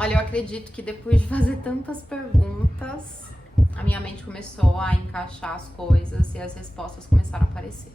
Olha, eu acredito que depois de fazer tantas perguntas, a minha mente começou a encaixar as coisas e as respostas começaram a aparecer.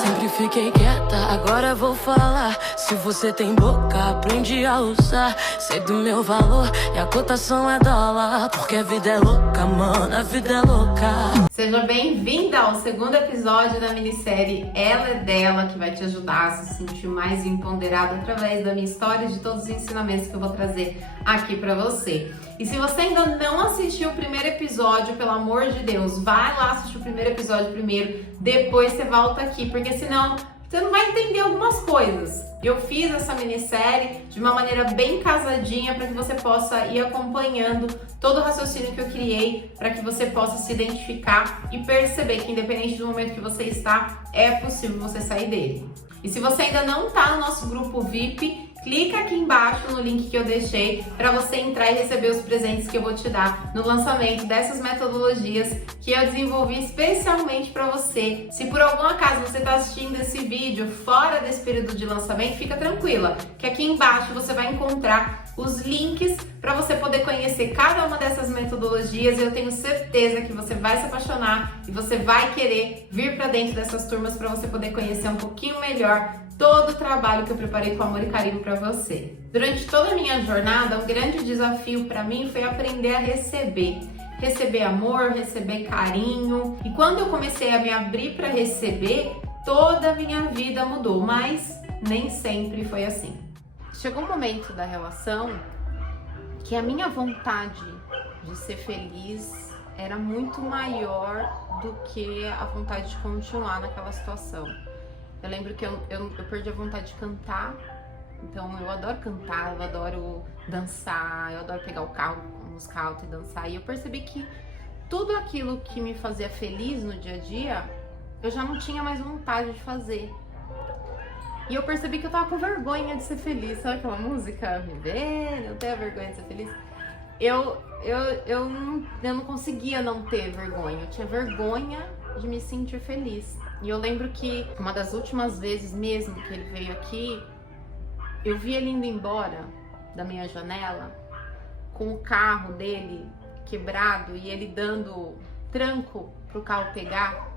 Sempre fiquei quieta, agora vou falar. Se você tem boca, aprende a usar. Sei do meu valor e a cotação é dólar. Porque a vida é louca, mano, a vida é louca. Seja bem-vinda ao segundo episódio da minissérie Ela é Dela, que vai te ajudar a se sentir mais empoderada através da minha história e de todos os ensinamentos que eu vou trazer aqui pra você. E se você ainda não assistiu o primeiro episódio, pelo amor de Deus, vai lá assistir o primeiro episódio primeiro, depois você volta aqui, porque senão você não vai entender algumas coisas. Eu fiz essa minissérie de uma maneira bem casadinha para que você possa ir acompanhando todo o raciocínio que eu criei, para que você possa se identificar e perceber que independente do momento que você está, é possível você sair dele. E se você ainda não está no nosso grupo VIP, clica aqui embaixo no link que eu deixei para você entrar e receber os presentes que eu vou te dar no lançamento dessas metodologias que eu desenvolvi especialmente para você. Se por algum acaso você está assistindo esse vídeo fora desse período de lançamento, fica tranquila, que aqui embaixo você vai encontrar os links para você poder conhecer cada uma dessas metodologias e eu tenho certeza que você vai se apaixonar e você vai querer vir para dentro dessas turmas para você poder conhecer um pouquinho melhor todo o trabalho que eu preparei com amor e carinho para você. Durante toda a minha jornada, um grande desafio para mim foi aprender a receber. Receber amor, receber carinho. E quando eu comecei a me abrir para receber, toda a minha vida mudou, mas nem sempre foi assim. Chegou um momento da relação que a minha vontade de ser feliz era muito maior do que a vontade de continuar naquela situação. Eu lembro que eu perdi a vontade de cantar, então eu adoro cantar, eu adoro dançar, eu adoro pegar o carro, música alta e dançar. E eu percebi que tudo aquilo que me fazia feliz no dia a dia, eu já não tinha mais vontade de fazer. E eu percebi que eu tava com vergonha de ser feliz. Sabe aquela música? Me vê, não tenho vergonha de ser feliz. Eu não conseguia não ter vergonha. Eu tinha vergonha de me sentir feliz. E eu lembro que uma das últimas vezes mesmo que ele veio aqui, eu vi ele indo embora da minha janela com o carro dele quebrado e ele dando tranco pro carro pegar.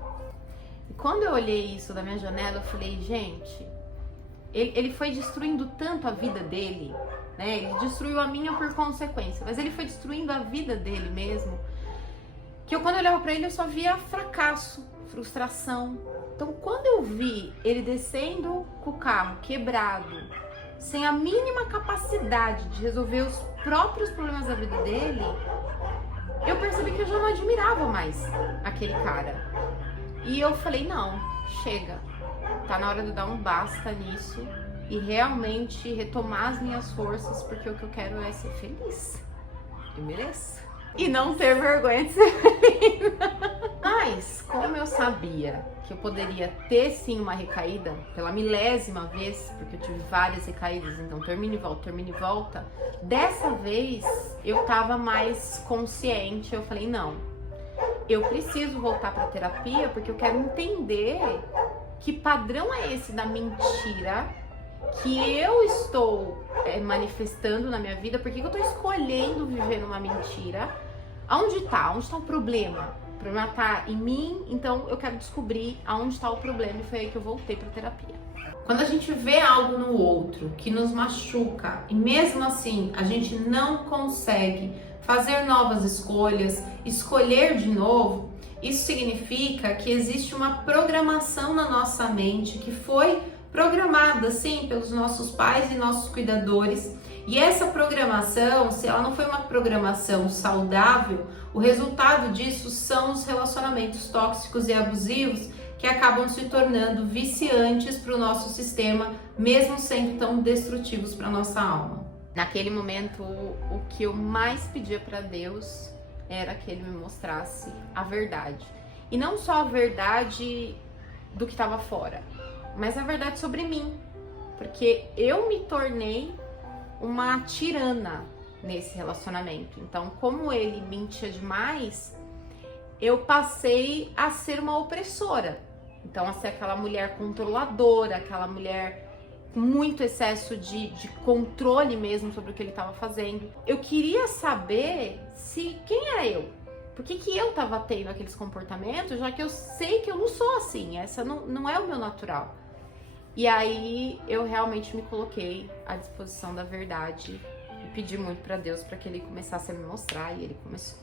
E quando eu olhei isso da minha janela, eu falei, gente, ele foi destruindo tanto a vida dele, né? Ele destruiu a minha por consequência, mas ele foi destruindo a vida dele mesmo, que eu, quando eu olhava pra ele, eu só via fracasso, frustração. Então, quando eu vi ele descendo com o carro quebrado, sem a mínima capacidade de resolver os próprios problemas da vida dele, eu percebi que eu já não admirava mais aquele cara. E eu falei, não, chega, tá na hora de dar um basta nisso e realmente retomar as minhas forças, porque o que eu quero é ser feliz. Eu mereço. E não ter vergonha de ser feliz. Mas, como eu sabia que eu poderia ter sim uma recaída pela milésima vez, porque eu tive várias recaídas, então termina e volta, dessa vez eu tava mais consciente, eu falei, não, eu preciso voltar pra terapia porque eu quero entender que padrão é esse da mentira que eu estou manifestando na minha vida, por que eu tô escolhendo viver numa mentira? Aonde tá? Onde tá o problema? O problema tá em mim, então eu quero descobrir aonde tá o problema e foi aí que eu voltei pra terapia. Quando a gente vê algo no outro que nos machuca e mesmo assim a gente não consegue fazer novas escolhas, escolher de novo, isso significa que existe uma programação na nossa mente que foi programada, sim, pelos nossos pais e nossos cuidadores. E essa programação, se ela não foi uma programação saudável, o resultado disso são os relacionamentos tóxicos e abusivos que acabam se tornando viciantes para o nosso sistema, mesmo sendo tão destrutivos para a nossa alma. Naquele momento, o que eu mais pedia para Deus era que Ele me mostrasse a verdade. E não só a verdade do que estava fora, mas a verdade sobre mim, porque eu me tornei uma tirana nesse relacionamento. Então, como ele mentia demais, eu passei a ser uma opressora. Então, a ser aquela mulher controladora, aquela mulher muito excesso de controle mesmo sobre o que ele estava fazendo. Eu queria saber quem era eu. Por que eu tava tendo aqueles comportamentos, já que eu sei que eu não sou assim, essa não é o meu natural. E aí eu realmente me coloquei à disposição da verdade e pedi muito para Deus para que ele começasse a me mostrar, e ele começou.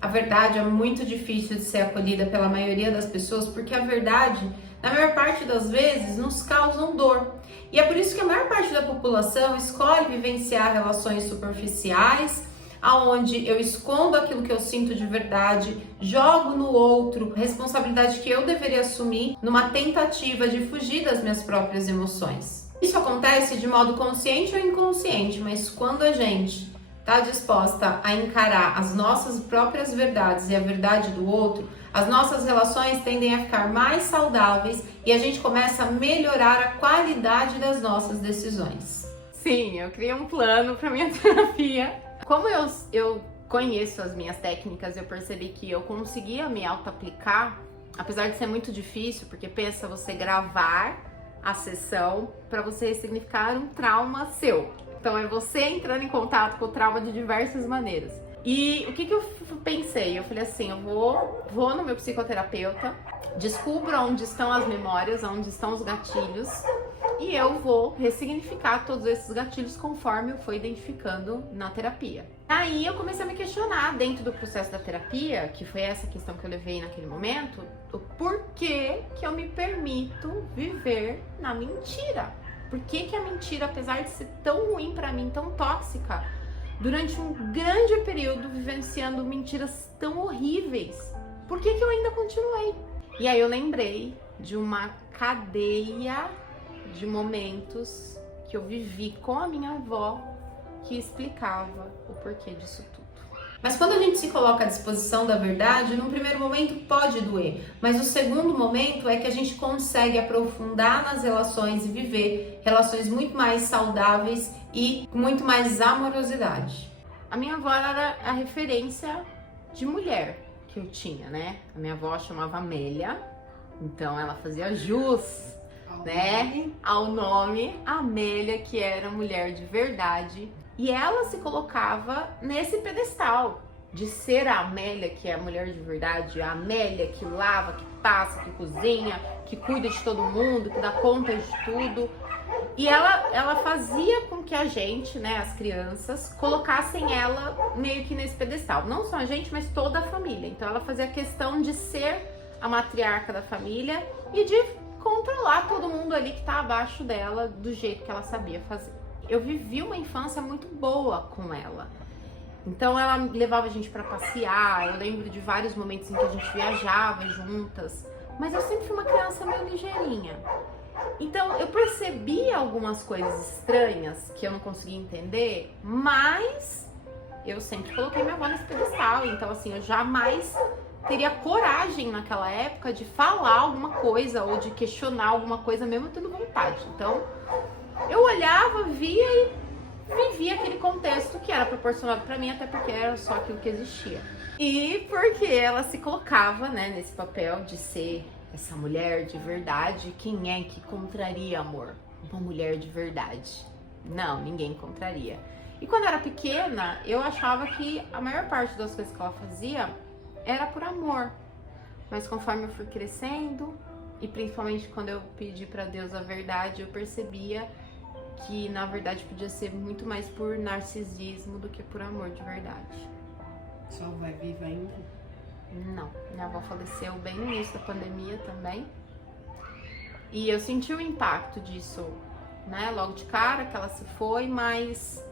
A verdade é muito difícil de ser acolhida pela maioria das pessoas, porque a verdade, na maior parte das vezes, nos causa dor. E é por isso que a maior parte da população escolhe vivenciar relações superficiais, aonde eu escondo aquilo que eu sinto de verdade, jogo no outro responsabilidade que eu deveria assumir numa tentativa de fugir das minhas próprias emoções. Isso acontece de modo consciente ou inconsciente, mas quando a gente está disposta a encarar as nossas próprias verdades e a verdade do outro, as nossas relações tendem a ficar mais saudáveis e a gente começa a melhorar a qualidade das nossas decisões. Sim, eu criei um plano para minha terapia. Como eu conheço as minhas técnicas, eu percebi que eu conseguia me auto-aplicar, apesar de ser muito difícil, porque pensa você gravar a sessão para você ressignificar um trauma seu. Então é você entrando em contato com o trauma de diversas maneiras. E o que eu pensei? Eu falei assim, eu vou no meu psicoterapeuta, descubro onde estão as memórias, onde estão os gatilhos, e eu vou ressignificar todos esses gatilhos conforme eu for identificando na terapia. Aí eu comecei a me questionar dentro do processo da terapia, que foi essa questão que eu levei naquele momento, o porquê que eu me permito viver na mentira. Por que a mentira, apesar de ser tão ruim pra mim, tão tóxica, durante um grande período vivenciando mentiras tão horríveis, por que eu ainda continuei? E aí eu lembrei de uma cadeia de momentos que eu vivi com a minha avó que explicava o porquê disso tudo. Mas quando a gente se coloca à disposição da verdade, num primeiro momento pode doer, mas o segundo momento é que a gente consegue aprofundar nas relações e viver relações muito mais saudáveis e com muito mais amorosidade. A minha avó era a referência de mulher que eu tinha, né? A minha avó chamava Amélia, então ela fazia jus, né, ao nome Amélia, que era mulher de verdade. E ela se colocava nesse pedestal de ser a Amélia, que é a mulher de verdade, a Amélia que lava, que passa, que cozinha, que cuida de todo mundo, que dá conta de tudo. E ela fazia com que a gente, né, as crianças, colocassem ela meio que nesse pedestal. Não só a gente, mas toda a família. Então ela fazia questão de ser a matriarca da família e de controlar todo mundo ali que tá abaixo dela do jeito que ela sabia fazer. Eu vivi uma infância muito boa com ela. Então ela levava a gente para passear, eu lembro de vários momentos em que a gente viajava juntas, mas eu sempre fui uma criança meio ligeirinha. Então eu percebia algumas coisas estranhas que eu não conseguia entender, mas eu sempre coloquei minha avó nesse pedestal. Então assim, eu jamais teria coragem naquela época de falar alguma coisa ou de questionar alguma coisa mesmo tendo vontade. Então eu olhava, via e vivia aquele contexto que era proporcionado para mim, até porque era só aquilo que existia. E porque ela se colocava, né, nesse papel de ser essa mulher de verdade. Quem é que contraria, amor? Uma mulher de verdade. Não, ninguém contraria. E quando eu era pequena, eu achava que a maior parte das coisas que ela fazia era por amor. Mas conforme eu fui crescendo, e principalmente quando eu pedi para Deus a verdade, eu percebia que na verdade podia ser muito mais por narcisismo do que por amor de verdade. Sua avó é viva ainda? Não, minha avó faleceu bem no início da pandemia também. E eu senti o impacto disso, né? Logo de cara que ela se foi, mas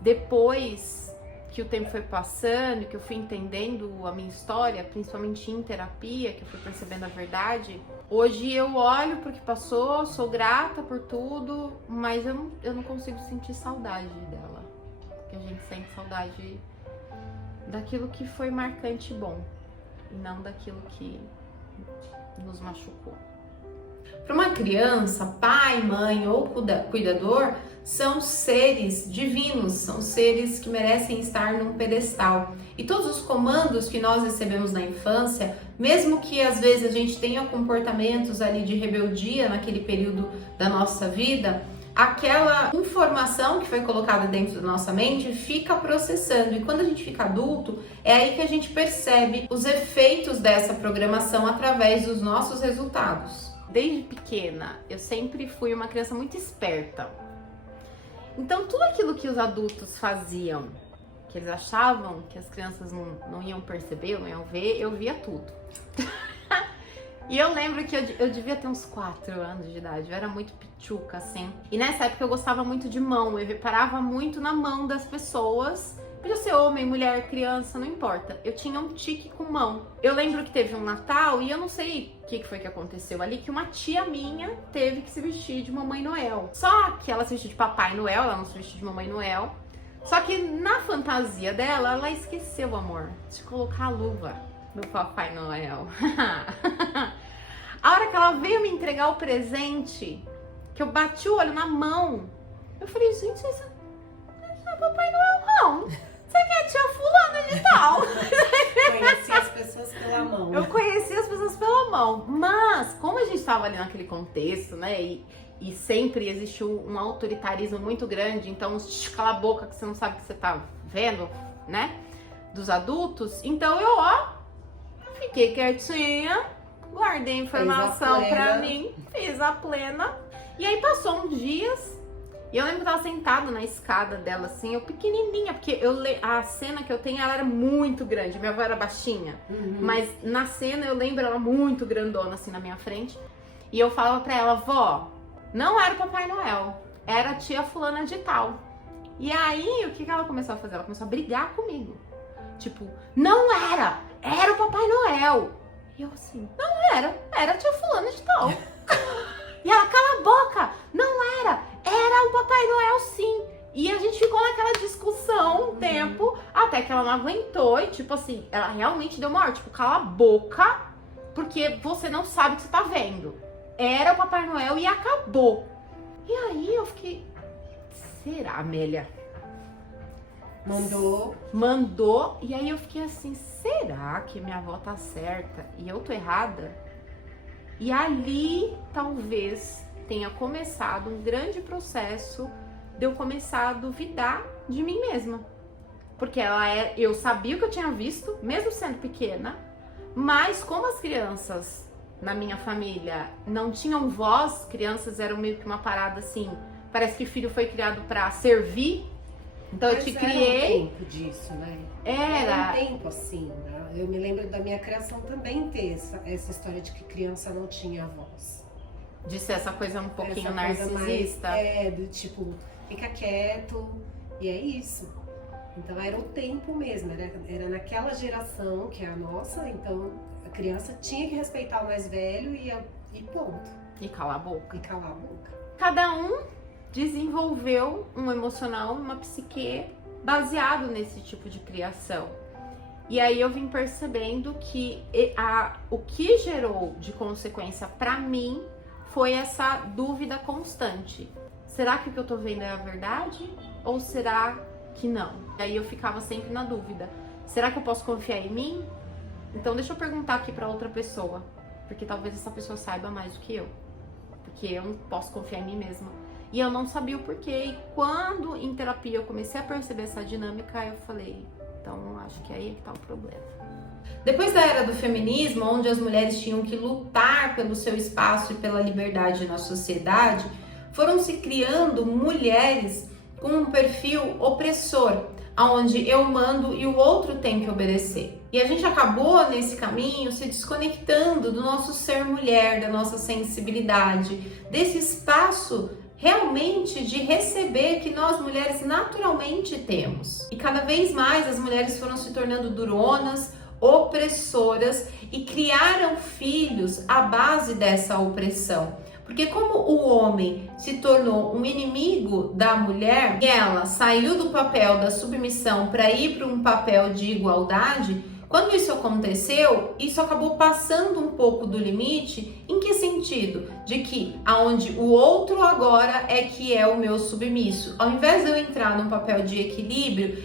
depois que o tempo foi passando, que eu fui entendendo a minha história, principalmente em terapia, que eu fui percebendo a verdade, hoje eu olho pro que passou, sou grata por tudo, mas eu não consigo sentir saudade dela. Porque a gente sente saudade daquilo que foi marcante e bom, e não daquilo que nos machucou. Para uma criança, pai, mãe ou cuidador são seres divinos, são seres que merecem estar num pedestal. E todos os comandos que nós recebemos na infância, mesmo que às vezes a gente tenha comportamentos ali de rebeldia naquele período da nossa vida, aquela informação que foi colocada dentro da nossa mente fica processando. E quando a gente fica adulto, é aí que a gente percebe os efeitos dessa programação através dos nossos resultados. Desde pequena, eu sempre fui uma criança muito esperta. Então, tudo aquilo que os adultos faziam, que eles achavam que as crianças não iam perceber, não iam ver, eu via tudo. E eu lembro que eu devia ter uns 4 anos de idade, eu era muito pichuca, assim. E nessa época eu gostava muito de mão, eu reparava muito na mão das pessoas. Podia ser homem, mulher, criança, não importa. Eu tinha um tique com mão. Eu lembro que teve um Natal e eu não sei o que foi que aconteceu ali, que uma tia minha teve que se vestir de Mamãe Noel. Só que ela se vestiu de Papai Noel, ela não se vestiu de Mamãe Noel. Só que na fantasia dela, ela esqueceu, amor, de colocar a luva do Papai Noel. A hora que ela veio me entregar o presente, que eu bati o olho na mão, eu falei, gente, isso não é Papai Noel, não. Você que é a tia fulana de tal. Conheci as pessoas pela mão. Eu conheci as pessoas pela mão. Mas, como a gente estava ali naquele contexto, né? E sempre existiu um autoritarismo muito grande. Então, cala a boca que você não sabe o que você tá vendo, né? Dos adultos. Então, eu, fiquei quietinha. Guardei a informação pra mim. Fiz a plena. E aí, passou uns dias. E eu lembro que eu tava sentada na escada dela, assim, eu pequenininha, porque a cena que eu tenho, ela era muito grande. Minha avó era baixinha, mas na cena eu lembro ela muito grandona, assim, na minha frente. E eu falava pra ela, vó, não era o Papai Noel, era a tia fulana de tal. E aí, o que ela começou a fazer? Ela começou a brigar comigo. Tipo, não era o Papai Noel. E eu assim, não era a tia fulana de tal. E ela, cala a boca, não era o Papai Noel sim. E a gente ficou naquela discussão um tempo, até que ela não aguentou e tipo assim, ela realmente deu uma ordem, tipo, cala a boca, porque você não sabe o que você tá vendo. Era o Papai Noel e acabou. E aí eu fiquei, será, Amélia? Mandou, e aí eu fiquei assim, será que minha avó tá certa e eu tô errada? E ali, talvez, tenha começado um grande processo de eu começar a duvidar de mim mesma. Porque eu sabia o que eu tinha visto, mesmo sendo pequena, mas como as crianças na minha família não tinham voz, crianças eram meio que uma parada assim, parece que filho foi criado pra servir, então eu te criei. Era um tempo disso, né? Era um tempo assim, né? Eu me lembro da minha criação também ter essa história de que criança não tinha voz. De ser essa coisa um pouquinho essa narcisista. Mais, do tipo, fica quieto, e é isso. Então era o tempo mesmo, era naquela geração que é a nossa, então a criança tinha que respeitar o mais velho e ponto. E calar a boca. Cada um desenvolveu um emocional, uma psique baseado nesse tipo de criação. E aí eu vim percebendo que o que gerou de consequência pra mim foi essa dúvida constante. Será que o que eu tô vendo é a verdade? Ou será que não? E aí eu ficava sempre na dúvida. Será que eu posso confiar em mim? Então deixa eu perguntar aqui pra outra pessoa. Porque talvez essa pessoa saiba mais do que eu. Porque eu não posso confiar em mim mesma. E eu não sabia o porquê. E quando em terapia eu comecei a perceber essa dinâmica, eu falei, então acho que aí é que tá o problema. Depois da era do feminismo, onde as mulheres tinham que lutar pelo seu espaço e pela liberdade na sociedade, foram se criando mulheres com um perfil opressor, onde eu mando e o outro tem que obedecer. E a gente acabou nesse caminho se desconectando do nosso ser mulher, da nossa sensibilidade, desse espaço realmente de receber que nós mulheres naturalmente temos. E cada vez mais as mulheres foram se tornando duronas, opressoras e criaram filhos à base dessa opressão. Porque como o homem se tornou um inimigo da mulher e ela saiu do papel da submissão para ir para um papel de igualdade, Quando isso aconteceu, isso acabou passando um pouco do limite. Em que sentido? De que aonde o outro agora é que é o meu submisso. Ao invés de eu entrar num papel de equilíbrio,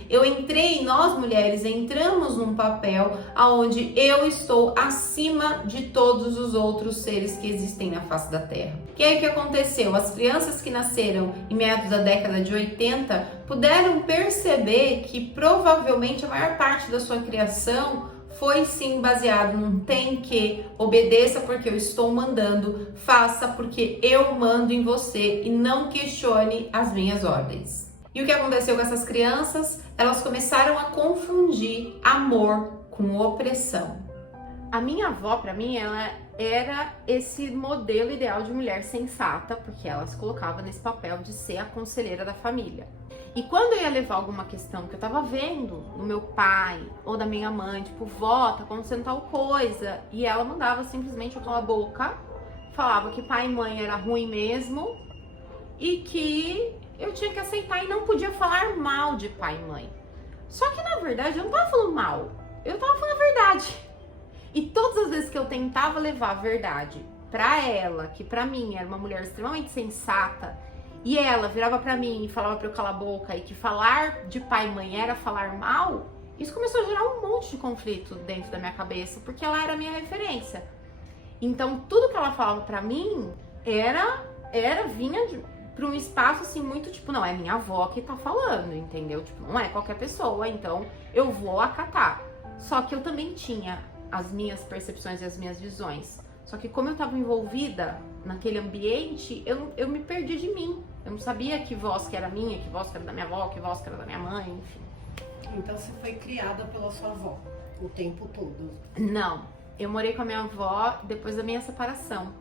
nós mulheres entramos num papel aonde eu estou acima de todos os outros seres que existem na face da Terra. E aí o que aconteceu? As crianças que nasceram em meados da década de 80 puderam perceber que provavelmente a maior parte da sua criação foi sim baseado num tem que, obedeça porque eu estou mandando, faça porque eu mando em você e não questione as minhas ordens. E o que aconteceu com essas crianças? Elas começaram a confundir amor com opressão. A minha avó, para mim, ela era esse modelo ideal de mulher sensata, porque ela se colocava nesse papel de ser a conselheira da família. E quando eu ia levar alguma questão que eu tava vendo no meu pai ou da minha mãe, tipo, vó, tá acontecendo tal coisa, e ela mandava simplesmente eu calar a boca, falava que pai e mãe era ruim mesmo e que eu tinha que aceitar e não podia falar mal de pai e mãe. Só que na verdade eu não tava falando mal, eu tava falando a verdade. E todas as vezes que eu tentava levar a verdade pra ela, que pra mim era uma mulher extremamente sensata, e ela virava pra mim e falava pra eu calar a boca e que falar de pai e mãe era falar mal, isso começou a gerar um monte de conflito dentro da minha cabeça, porque ela era a minha referência. Então tudo que ela falava pra mim vinha pra um espaço assim muito tipo, não, é minha avó que tá falando, entendeu? Tipo, não é qualquer pessoa, então eu vou acatar. Só que eu também tinha as minhas percepções e as minhas visões. Só que como eu estava envolvida naquele ambiente, eu me perdi de mim. Eu não sabia que voz que era minha, que voz que era da minha avó, que voz que era da minha mãe, enfim. Então você foi criada pela sua avó o tempo todo? Não, eu morei com a minha avó depois da minha separação.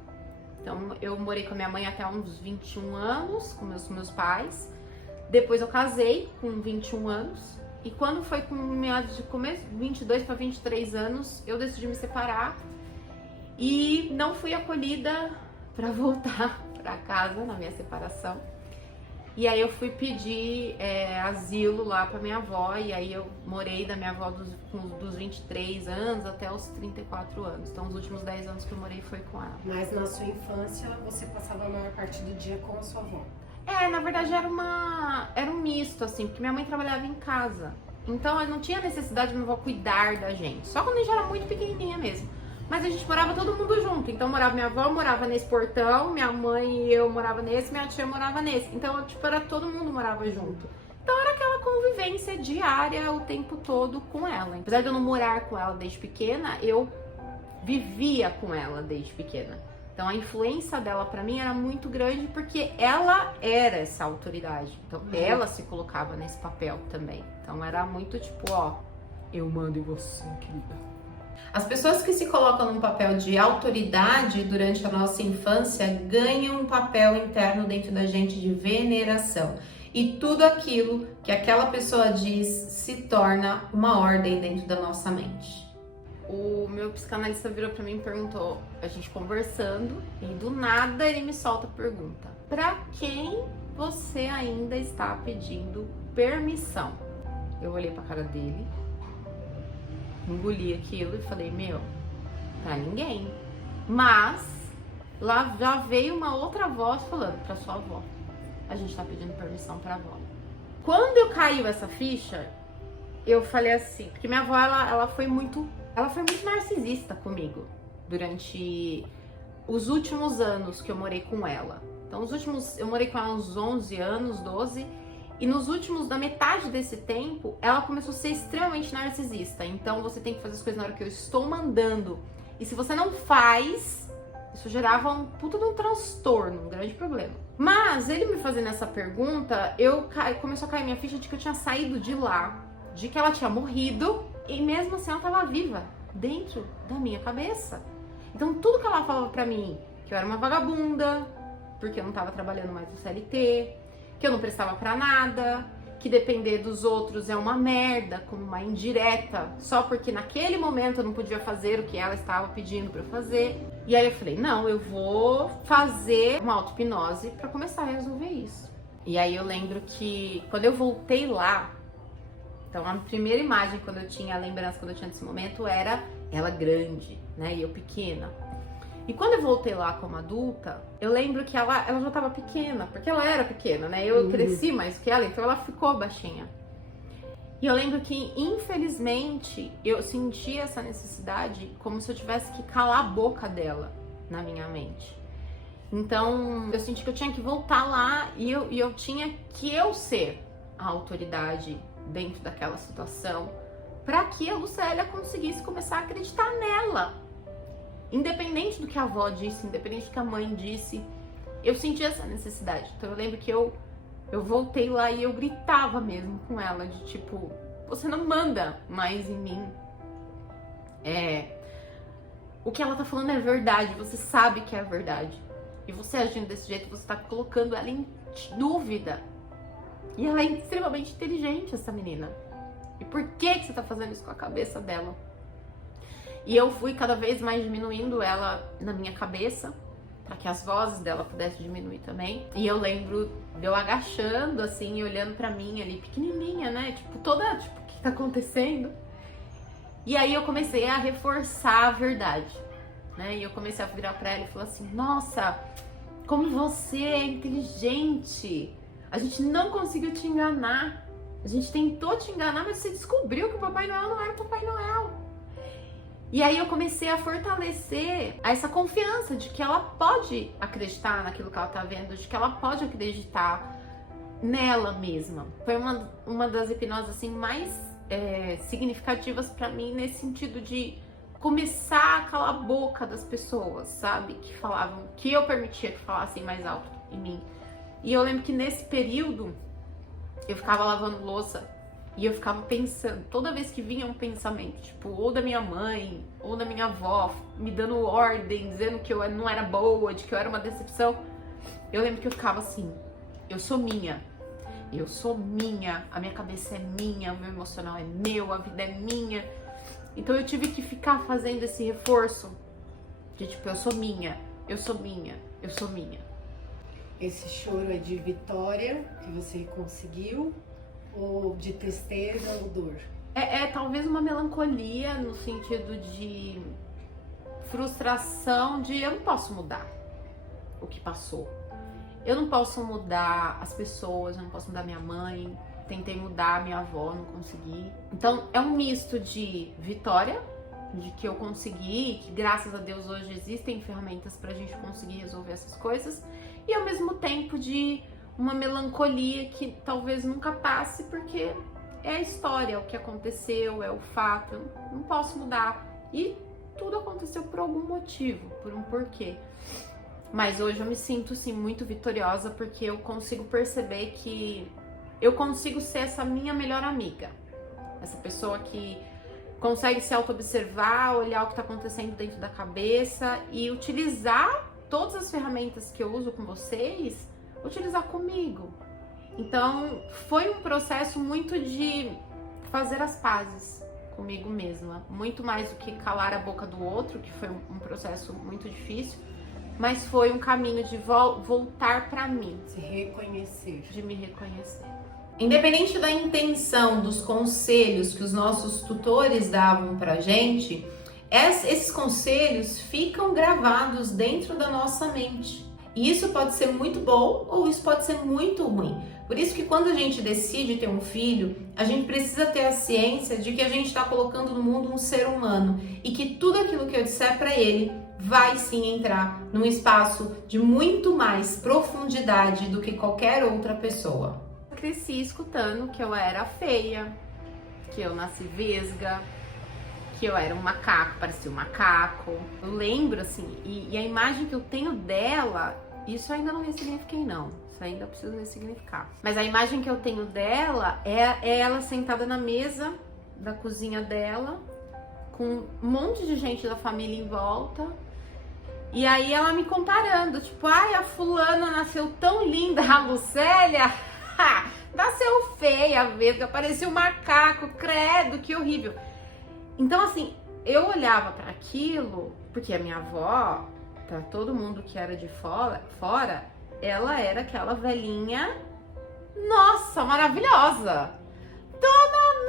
Então eu morei com a minha mãe até uns 21 anos, com meus pais. Depois eu casei com 21 anos. E quando foi com meados de começo, 22 para 23 anos, eu decidi me separar e não fui acolhida para voltar para casa na minha separação. E aí eu fui pedir asilo lá para minha avó, e aí eu morei da minha avó dos 23 anos até os 34 anos. Então os últimos 10 anos que eu morei foi com ela. Mas na sua infância você passava a maior parte do dia com a sua avó? Na verdade era um misto, assim, porque minha mãe trabalhava em casa. Então eu não tinha necessidade de minha avó cuidar da gente. Só quando a gente era muito pequenininha mesmo. Mas a gente morava todo mundo junto. Então morava minha avó, morava nesse portão, minha mãe e eu morava nesse, minha tia morava nesse. Então, era todo mundo morava junto. Então era aquela convivência diária o tempo todo com ela. Apesar de eu não morar com ela desde pequena, eu vivia com ela desde pequena. Então a influência dela pra mim era muito grande porque ela era essa autoridade. Então ela se colocava nesse papel também. Então era muito tipo, ó, eu mando em você, querida. As pessoas que se colocam num papel de autoridade durante a nossa infância ganham um papel interno dentro da gente de veneração. E tudo aquilo que aquela pessoa diz se torna uma ordem dentro da nossa mente. O meu psicanalista virou pra mim e perguntou, a gente conversando, e do nada ele me solta a pergunta: pra quem você ainda está pedindo permissão? Eu olhei pra cara dele, engoli aquilo e falei, pra ninguém. Mas lá já veio uma outra voz falando, pra sua avó. A gente tá pedindo permissão pra avó. Quando eu caiu essa ficha, eu falei assim, porque minha avó, ela foi muito narcisista comigo durante os últimos anos que eu morei com ela. Então, eu morei com ela uns 11 anos, 12, e nos últimos, da metade desse tempo, ela começou a ser extremamente narcisista. Então, você tem que fazer as coisas na hora que eu estou mandando. E se você não faz, isso gerava um puta de um transtorno, um grande problema. Mas, ele me fazendo essa pergunta, começou a cair minha ficha de que eu tinha saído de lá, de que ela tinha morrido, e mesmo assim ela estava viva dentro da minha cabeça. Então tudo que ela falava pra mim, que eu era uma vagabunda, porque eu não estava trabalhando mais no CLT, que eu não prestava pra nada, que depender dos outros é uma merda, como uma indireta, só porque naquele momento eu não podia fazer o que ela estava pedindo pra eu fazer. E aí eu falei, não, eu vou fazer uma auto-hipnose pra começar a resolver isso. E aí eu lembro que quando eu voltei lá, Então a primeira imagem quando eu tinha, a lembrança quando eu tinha desse momento era ela grande, né, e eu pequena. E quando eu voltei lá como adulta, eu lembro que ela já estava pequena, porque ela era pequena, né, eu cresci mais que ela, então ela ficou baixinha. E eu lembro que, infelizmente, eu senti essa necessidade como se eu tivesse que calar a boca dela na minha mente. Então, eu senti que eu tinha que voltar lá e eu tinha que ser a autoridade dentro daquela situação para que a Lucélia conseguisse começar a acreditar nela. Independente do que a avó disse, independente do que a mãe disse, eu senti essa necessidade. Então, eu lembro que eu voltei lá e eu gritava mesmo com ela, de tipo, você não manda mais em mim. O que ela tá falando é verdade, você sabe que é verdade. E você agindo desse jeito, você tá colocando ela em dúvida. E ela é extremamente inteligente, essa menina. E por que você tá fazendo isso com a cabeça dela? E eu fui cada vez mais diminuindo ela na minha cabeça, para que as vozes dela pudessem diminuir também. E eu lembro de eu agachando, assim, e olhando pra mim ali, pequenininha, né? Tipo, toda, tipo, o que tá acontecendo? E aí eu comecei a reforçar a verdade, né? E eu comecei a virar pra ela e falar assim, nossa, como você é inteligente! A gente não conseguiu te enganar. A gente tentou te enganar, mas você descobriu que o Papai Noel não era o Papai Noel. E aí eu comecei a fortalecer essa confiança de que ela pode acreditar naquilo que ela tá vendo, de que ela pode acreditar nela mesma. Foi uma das hipnoses assim mais significativas pra mim, nesse sentido de começar a calar a boca das pessoas, sabe? Que falavam, que eu permitia que falassem mais alto em mim. E eu lembro que nesse período eu ficava lavando louça e eu ficava pensando, toda vez que vinha um pensamento, tipo, ou da minha mãe, ou da minha avó, me dando ordem, dizendo que eu não era boa, de que eu era uma decepção, eu lembro que eu ficava assim, eu sou minha, a minha cabeça é minha, o meu emocional é meu, a vida é minha. Então eu tive que ficar fazendo esse reforço de tipo, eu sou minha, eu sou minha, eu sou minha. Esse choro é de vitória que você conseguiu ou de tristeza ou dor? Talvez uma melancolia no sentido de frustração de eu não posso mudar o que passou. Eu não posso mudar as pessoas, eu não posso mudar minha mãe, tentei mudar minha avó, não consegui. Então é um misto de vitória, de que eu consegui, que graças a Deus hoje existem ferramentas pra gente conseguir resolver essas coisas, e ao mesmo tempo de uma melancolia que talvez nunca passe, porque é a história, é o que aconteceu, é o fato, eu não posso mudar. E tudo aconteceu por algum motivo, por um porquê. Mas hoje eu me sinto, sim, muito vitoriosa, porque eu consigo perceber que eu consigo ser essa minha melhor amiga. Essa pessoa que consegue se auto-observar, olhar o que está acontecendo dentro da cabeça e utilizar todas as ferramentas que eu uso com vocês, utilizar comigo. Então, foi um processo muito de fazer as pazes comigo mesma. Muito mais do que calar a boca do outro, que foi um processo muito difícil, mas foi um caminho de voltar pra mim. Se reconhecer. De me reconhecer. Independente da intenção, dos conselhos que os nossos tutores davam pra gente, esses conselhos ficam gravados dentro da nossa mente. E isso pode ser muito bom ou isso pode ser muito ruim. Por isso que quando a gente decide ter um filho, a gente precisa ter a ciência de que a gente está colocando no mundo um ser humano e que tudo aquilo que eu disser para ele vai sim entrar num espaço de muito mais profundidade do que qualquer outra pessoa. Eu cresci escutando que eu era feia, que eu nasci vesga, que eu era um macaco, parecia um macaco. Eu lembro assim, e a imagem que eu tenho dela, isso eu ainda não ressignifiquei não, isso ainda eu preciso ressignificar. Mas a imagem que eu tenho dela é ela sentada na mesa da cozinha dela, com um monte de gente da família em volta. E aí ela me comparando, tipo, ai, a fulana nasceu tão linda, a Lucélia, nasceu feia, vesga, parecia um macaco, credo, que horrível. Então, assim, eu olhava para aquilo, porque a minha avó, para todo mundo que era de fora, ela era aquela velhinha, nossa, maravilhosa. Dona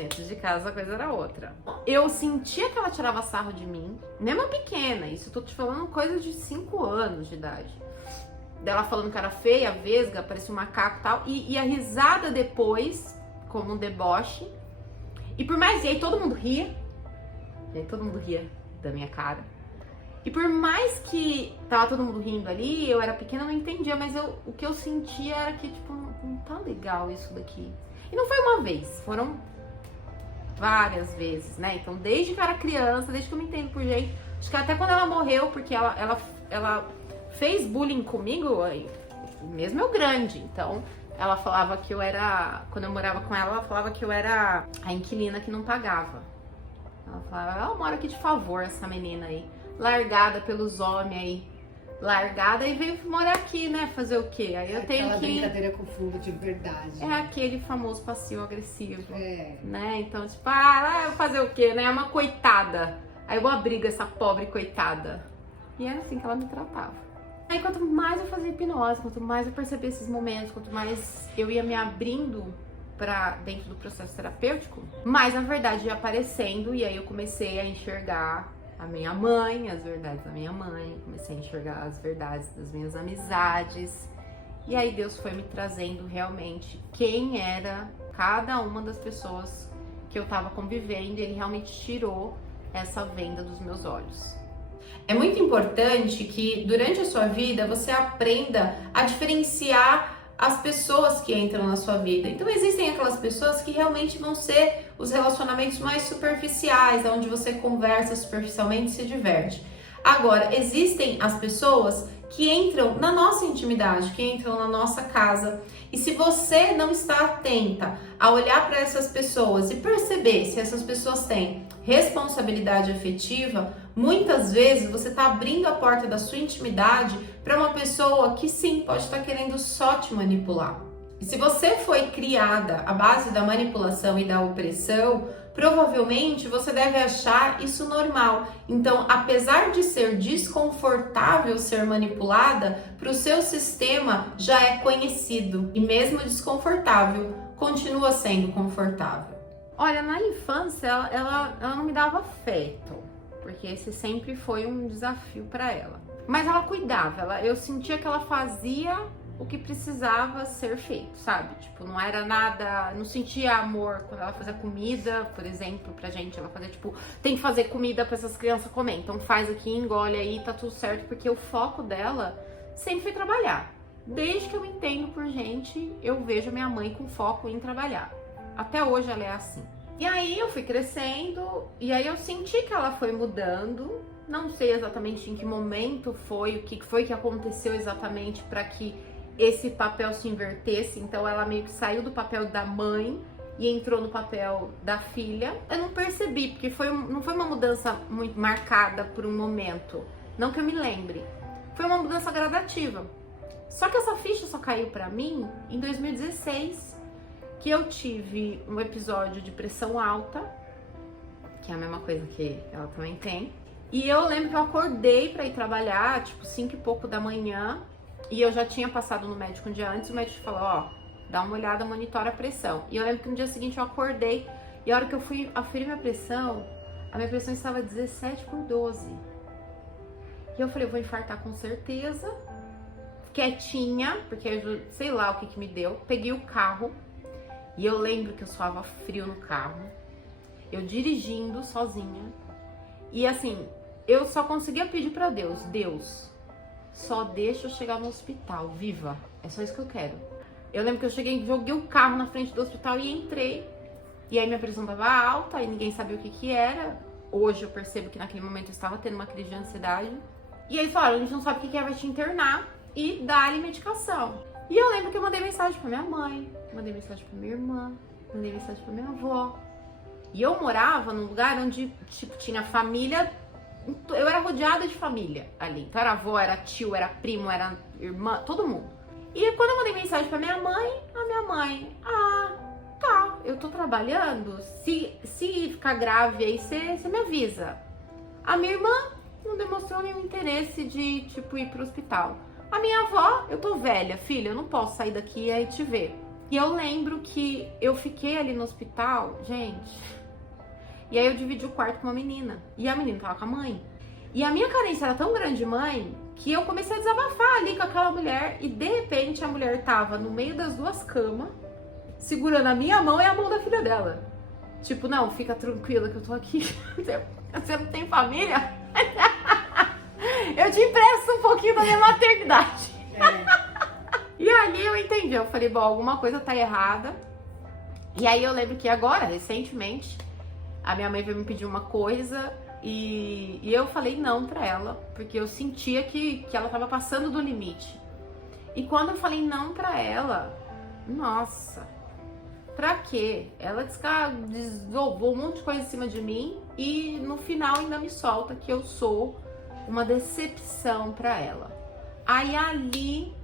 dentro de casa a coisa era outra. Eu sentia que ela tirava sarro de mim, mesmo pequena, isso eu tô te falando coisa de 5 anos de idade. Dela falando que era feia, vesga, parecia um macaco e tal, e a risada depois, como um deboche. E por mais, e aí todo mundo ria da minha cara. E por mais que tava todo mundo rindo ali, eu era pequena, eu não entendia, mas o que eu sentia era que, tipo, não tá legal isso daqui. E não foi uma vez, foram várias vezes, né? Então, desde que eu era criança, desde que eu me entendo por gente, acho que até quando ela morreu, porque ela fez bullying comigo, mesmo eu grande. Então, ela falava que eu era, quando eu morava com ela falava que eu era a inquilina que não pagava. Ela falava, ela mora aqui de favor, essa menina aí, largada pelos homens aí, largada e veio morar aqui, né? Fazer o quê? Aí eu tenho que... brincadeira com fundo de verdade. É aquele famoso passivo-agressivo, É. né? Então, tipo, eu fazer o quê, né? É uma coitada. Aí eu abrigo essa pobre coitada. E era assim que ela me tratava. Aí quanto mais eu fazia hipnose, quanto mais eu percebia esses momentos, quanto mais eu ia me abrindo pra dentro do processo terapêutico, mais a verdade ia aparecendo e aí eu comecei a enxergar a minha mãe, as verdades da minha mãe, comecei a enxergar as verdades das minhas amizades. E aí Deus foi me trazendo realmente quem era cada uma das pessoas que eu tava convivendo e Ele realmente tirou essa venda dos meus olhos. É muito importante que durante a sua vida você aprenda a diferenciar as pessoas que entram na sua vida. Então existem aquelas pessoas que realmente vão ser os relacionamentos mais superficiais, onde você conversa superficialmente e se diverte. Agora, existem as pessoas que entram na nossa intimidade, que entram na nossa casa. E se você não está atenta a olhar para essas pessoas e perceber se essas pessoas têm responsabilidade afetiva, muitas vezes você está abrindo a porta da sua intimidade para uma pessoa que sim, pode estar querendo só te manipular. E se você foi criada à base da manipulação e da opressão, provavelmente você deve achar isso normal. Então, apesar de ser desconfortável ser manipulada, para o seu sistema já é conhecido. E mesmo desconfortável, continua sendo confortável. Olha, na infância, ela não me dava afeto, porque esse sempre foi um desafio para ela. Mas ela cuidava, eu sentia que ela fazia o que precisava ser feito, sabe? Tipo, não era nada, não sentia amor quando ela fazia comida, por exemplo, pra gente, ela fazia tipo, tem que fazer comida pra essas crianças comer, então faz aqui, engole aí, tá tudo certo, porque o foco dela sempre foi trabalhar. Desde que eu entendo por gente, eu vejo a minha mãe com foco em trabalhar. Até hoje ela é assim. E aí eu fui crescendo, e aí eu senti que ela foi mudando, não sei exatamente em que momento foi, o que foi que aconteceu exatamente para que esse papel se invertesse. Então ela meio que saiu do papel da mãe e entrou no papel da filha. Eu não percebi, porque não foi uma mudança muito marcada por um momento, não que eu me lembre. Foi uma mudança gradativa. Só que essa ficha só caiu pra mim em 2016, que eu tive um episódio de pressão alta, que é a mesma coisa que ela também tem. E eu lembro que eu acordei pra ir trabalhar, tipo 5 e pouco da manhã, e eu já tinha passado no médico um dia antes, o médico falou, ó, dá uma olhada, monitora a pressão. E eu lembro que no dia seguinte eu acordei, e a hora que eu fui aferir minha pressão, a minha pressão estava 17/12. E eu falei, eu vou infartar com certeza, quietinha, porque eu sei lá o que me deu. Peguei o carro, e eu lembro que eu suava frio no carro, eu dirigindo sozinha, e assim, eu só conseguia pedir pra Deus, só deixa eu chegar no hospital, viva. É só isso que eu quero. Eu lembro que eu cheguei, joguei o carro na frente do hospital e entrei. E aí minha pressão tava alta e ninguém sabia o que era. Hoje eu percebo que naquele momento eu estava tendo uma crise de ansiedade. E aí falaram, a gente não sabe o que é, vai te internar e dar-lhe medicação. E eu lembro que eu mandei mensagem pra minha mãe, mandei mensagem pra minha irmã, mandei mensagem pra minha avó. E eu morava num lugar onde, tipo, tinha família. Eu era rodeada de família ali. Então era avó, era tio, era primo, era irmã, todo mundo. E quando eu mandei mensagem pra minha mãe, a minha mãe, tá, eu tô trabalhando, se ficar grave aí, você me avisa. A minha irmã não demonstrou nenhum interesse de, tipo, ir pro hospital. A minha avó, eu tô velha, filha, eu não posso sair daqui e aí te ver. E eu lembro que eu fiquei ali no hospital, gente, e aí eu dividi o quarto com uma menina, e a menina tava com a mãe. E a minha carência era tão grande de mãe, que eu comecei a desabafar ali com aquela mulher, e de repente a mulher tava no meio das duas camas, segurando a minha mão e a mão da filha dela. Tipo, não, fica tranquila que eu tô aqui. Você não tem família? Eu te empresto um pouquinho da minha maternidade. E ali eu entendi, eu falei, bom, alguma coisa tá errada. E aí eu lembro que agora, recentemente, a minha mãe veio me pedir uma coisa e eu falei não pra ela, porque eu sentia que ela tava passando do limite. E quando eu falei não pra ela, nossa, pra quê? Ela desovou um monte de coisa em cima de mim e no final ainda me solta que eu sou uma decepção pra ela. Aí ali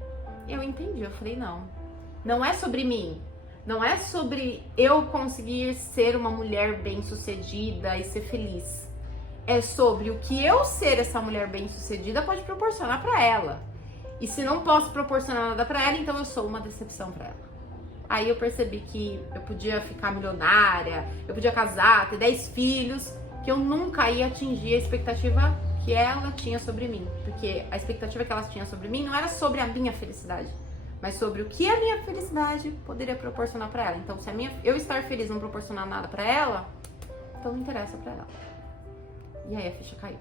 eu entendi, eu falei não é sobre mim, não é sobre eu conseguir ser uma mulher bem-sucedida e ser feliz. É sobre o que eu ser essa mulher bem-sucedida pode proporcionar pra ela. E se não posso proporcionar nada pra ela, então eu sou uma decepção pra ela. Aí eu percebi que eu podia ficar milionária, eu podia casar, ter 10 filhos, que eu nunca ia atingir a expectativa que ela tinha sobre mim. Porque a expectativa que ela tinha sobre mim não era sobre a minha felicidade, mas sobre o que a minha felicidade poderia proporcionar pra ela. Então, se eu estar feliz não proporcionar nada pra ela, então não interessa pra ela. E aí a ficha caiu.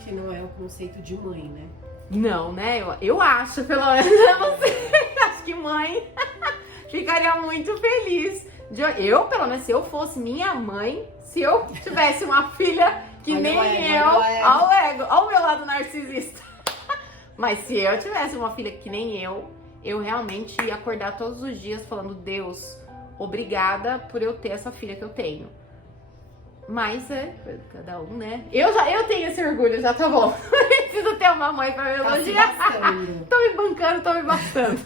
Que não é o conceito de mãe, né? Não, né? Eu acho, pelo menos, eu não sei. Acho que mãe ficaria muito feliz. Eu, pelo menos, se eu fosse minha mãe, se eu tivesse uma filha que Olha nem o ego, eu, olha o ó o ego, ó o meu lado narcisista. Mas se eu tivesse uma filha que nem eu realmente ia acordar todos os dias falando, Deus, obrigada por eu ter essa filha que eu tenho. Mas é cada um, né? Eu tenho esse orgulho, já tá bom. Não preciso ter uma mãe pra me elogiar. Tô me bancando, tô me bastando.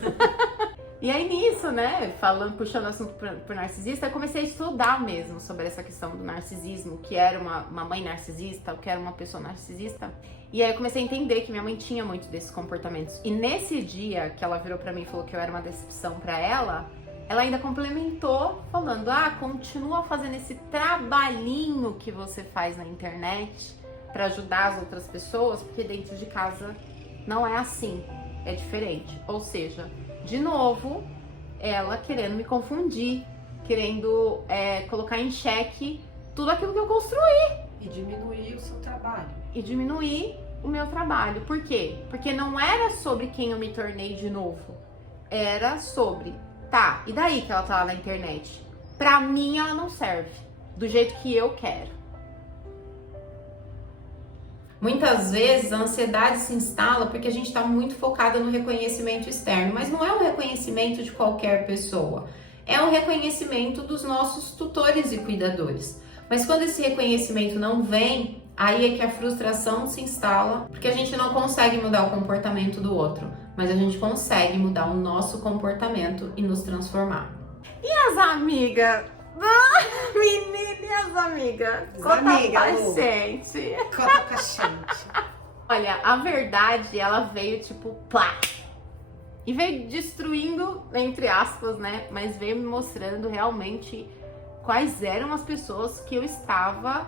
E aí nisso, né, puxando o assunto por narcisista, eu comecei a estudar mesmo sobre essa questão do narcisismo, o que era uma mãe narcisista, o que era uma pessoa narcisista. E aí eu comecei a entender que minha mãe tinha muito desses comportamentos. E nesse dia que ela virou pra mim e falou que eu era uma decepção pra ela ainda complementou falando, continua fazendo esse trabalhinho que você faz na internet pra ajudar as outras pessoas, porque dentro de casa não é assim, é diferente. Ou seja, de novo, ela querendo me confundir, querendo colocar em xeque tudo aquilo que eu construí. E diminuir o seu trabalho. E diminuir o meu trabalho. Por quê? Porque não era sobre quem eu me tornei de novo. Era sobre, e daí que ela tá lá na internet? Pra mim ela não serve do jeito que eu quero. Muitas vezes a ansiedade se instala porque a gente está muito focada no reconhecimento externo, mas não é um reconhecimento de qualquer pessoa, é um reconhecimento dos nossos tutores e cuidadores. Mas quando esse reconhecimento não vem, aí é que a frustração se instala, porque a gente não consegue mudar o comportamento do outro, mas a gente consegue mudar o nosso comportamento e nos transformar. E as amigas? Menina, e as amigas? Conta pra gente. Conta pra gente. Olha, a verdade, ela veio tipo, plá. E veio destruindo, entre aspas, né? Mas veio me mostrando realmente quais eram as pessoas que eu estava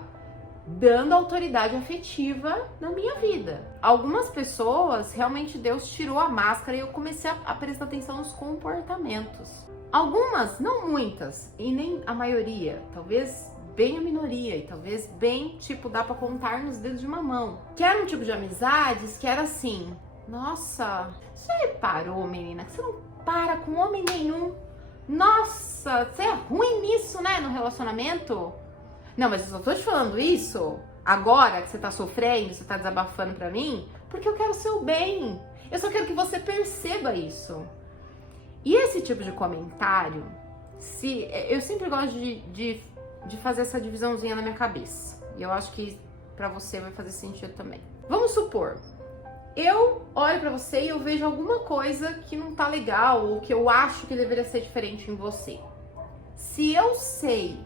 dando autoridade afetiva na minha vida. Algumas pessoas, realmente Deus tirou a máscara e eu comecei a prestar atenção nos comportamentos. Algumas, não muitas, e nem a maioria, talvez bem a minoria, e talvez bem, dá pra contar nos dedos de uma mão. Que era um tipo de amizades que era assim, nossa, você reparou, menina, que você não para com homem nenhum? Nossa, você é ruim nisso, né, no relacionamento? Não, mas eu só tô te falando isso agora que você tá sofrendo, você tá desabafando pra mim, porque eu quero o seu bem. Eu só quero que você perceba isso. E esse tipo de comentário, eu sempre gosto de fazer essa divisãozinha na minha cabeça. E eu acho que pra você vai fazer sentido também. Vamos supor, eu olho pra você e eu vejo alguma coisa que não tá legal ou que eu acho que deveria ser diferente em você. Se eu sei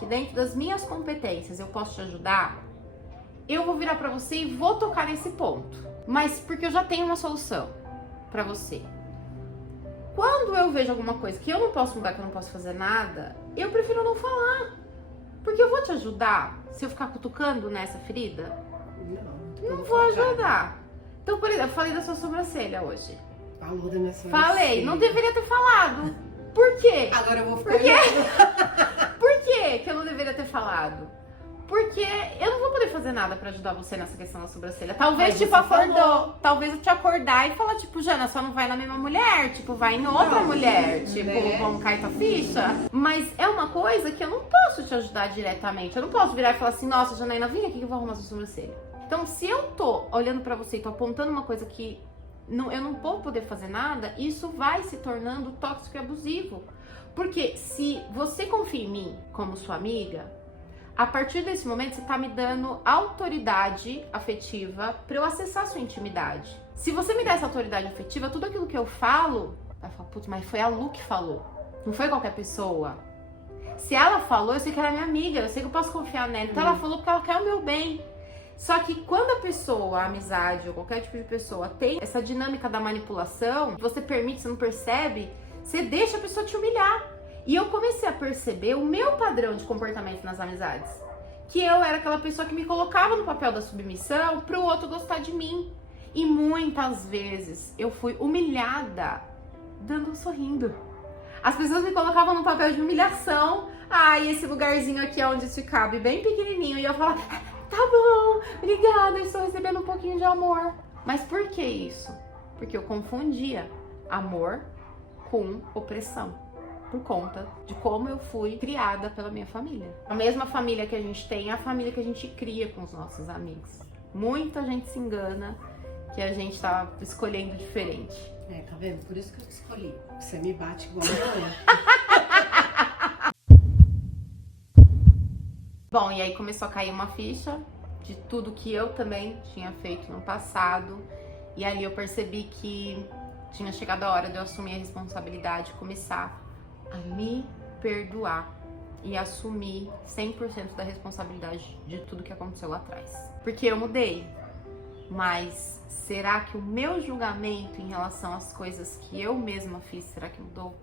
que dentro das minhas competências eu posso te ajudar, eu vou virar pra você e vou tocar nesse ponto. Mas porque eu já tenho uma solução pra você. Quando quando eu vejo alguma coisa que eu não posso mudar, que eu não posso fazer nada, eu prefiro não falar. Porque eu vou te ajudar se eu ficar cutucando nessa ferida? Não vou ajudar. Então, por exemplo, eu falei da sua sobrancelha hoje. Falou da minha sobrancelha. Falei, não deveria ter falado. Por quê? Agora eu vou ficar... Por quê? Por quê que eu não deveria ter falado? Porque eu não vou poder fazer nada pra ajudar você nessa questão da sobrancelha. Talvez, Mas tipo, você acordou. falou. Talvez eu te acordar e falar, tipo, Jana, só não vai na mesma mulher. Tipo, vai em outra mulher. Tipo, né? vamos cair tua ficha. Mas é uma coisa que eu não posso te ajudar diretamente. Eu não posso virar e falar assim, nossa, Janaína, vem aqui que eu vou arrumar sua sobrancelha. Então, se eu tô olhando pra você e tô apontando uma coisa que eu não vou poder fazer nada, isso vai se tornando tóxico e abusivo. Porque se você confia em mim como sua amiga, a partir desse momento você tá me dando autoridade afetiva pra eu acessar a sua intimidade. Se você me der essa autoridade afetiva, tudo aquilo que eu falo, vai falar, putz, mas foi a Lu que falou. Não foi qualquer pessoa. Se ela falou, eu sei que ela é minha amiga, eu sei que eu posso confiar nela. Então ela falou porque ela quer o meu bem. Só que quando a pessoa, a amizade ou qualquer tipo de pessoa tem essa dinâmica da manipulação, você permite, você não percebe, você deixa a pessoa te humilhar. E eu comecei a perceber o meu padrão de comportamento nas amizades. Que eu era aquela pessoa que me colocava no papel da submissão pro outro gostar de mim. E muitas vezes eu fui humilhada sorrindo. As pessoas me colocavam no papel de humilhação. E esse lugarzinho aqui é onde se cabe, bem pequenininho. E eu falava, tá bom, obrigada, eu estou recebendo um pouquinho de amor. Mas por que isso? Porque eu confundia amor com opressão. Por conta de como eu fui criada pela minha família. A mesma família que a gente tem é a família que a gente cria com os nossos amigos. Muita gente se engana que a gente tá escolhendo diferente. Tá vendo? Por isso que eu te escolhi. Você me bate igual eu. Bom, e aí começou a cair uma ficha de tudo que eu também tinha feito no passado. E ali eu percebi que tinha chegado a hora de eu assumir a responsabilidade e começar a me perdoar e assumir 100% da responsabilidade de tudo que aconteceu lá atrás. Porque eu mudei, mas será que o meu julgamento em relação às coisas que eu mesma fiz, será que mudou?